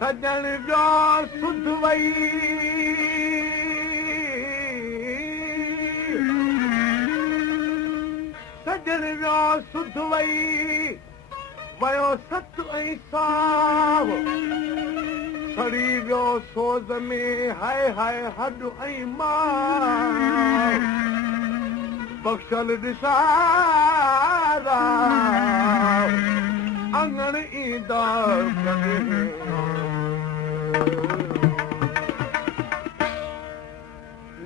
सजन जो सुध वई सजन जो सुध वई वयो सत ऐं साव सड़ी वियो सोज़ में हाय हाय हॾ ऐं मां बख़्शल ॾिसारा अंगण ईंदा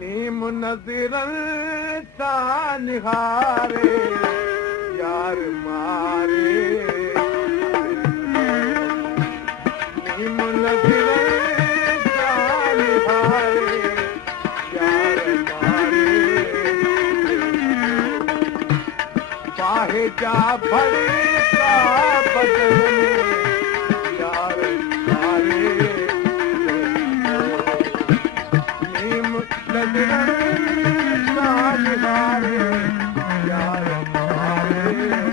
नीम नज़रनि सां निहारे यार मारे नीम नज़रनि सां निहारे यार मारे बाहे जा भरे का बदन में यार मारे नीम नज़रनि सां निहारे यार मारे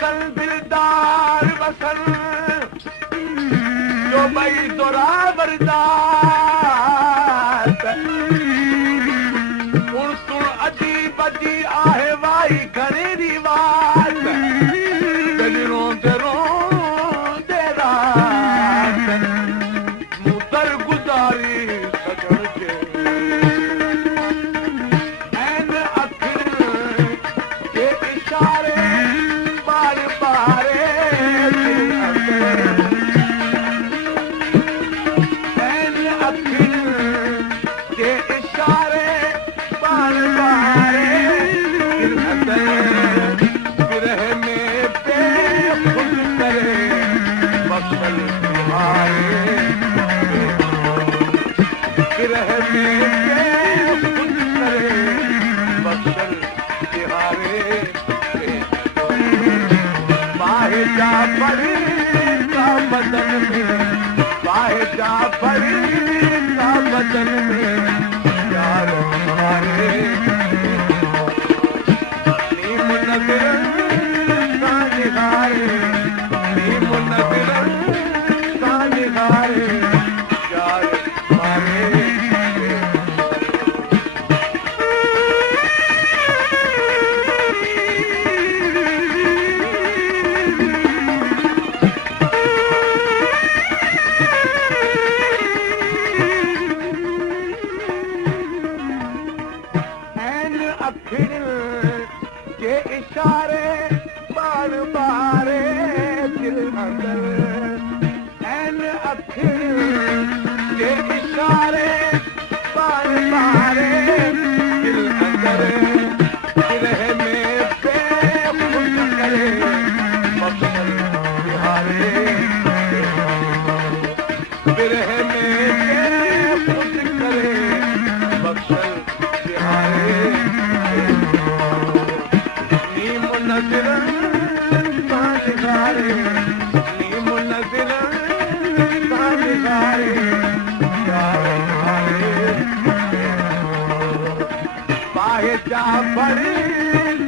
वसल दिलदार वसल जो भई दोरा बरदार सुण सुण अजीब अजी आहे वाई घणी रिवाज रोंदे रोंदे रात मूं दर गुज़ारी सजण जे ऐन अखियुनि जे इशारे बार बारे ऐन अखियुनि जे इशारे बार बारे विरह में बेखुद करे बसल तिहारे विरह में बेखुद करे बसल तिहारे बाहे जा पड़ी का बदन में बाहे जा पड़ी का बदन में यार हमारे नीम नजरन का निगारे नीम नजरन का निगारे यार हमारे के इशारे बार बारे दिल अंदर ऐन अखियुनि के इशारे बार बारे दिल अंदर विरह में बेखुद करे बसल तिहारे विरह में बेखुद करे बसल तिहारे नीम नजरन का निगारे नीम नजरन का निगारे यार हमारे बाहे जा पड़ी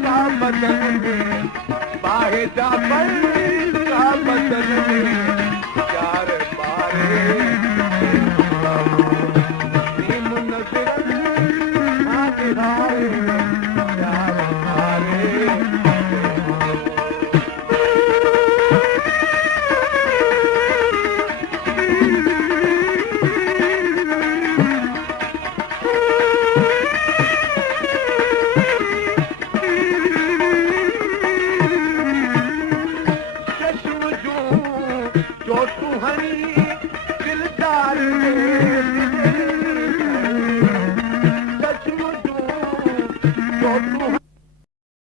का बदन में बाहे जा पड़ी का बदन में यार बारे नीम नजरन का निगारे यार हमारे चश्म जो तू हनी दिलदार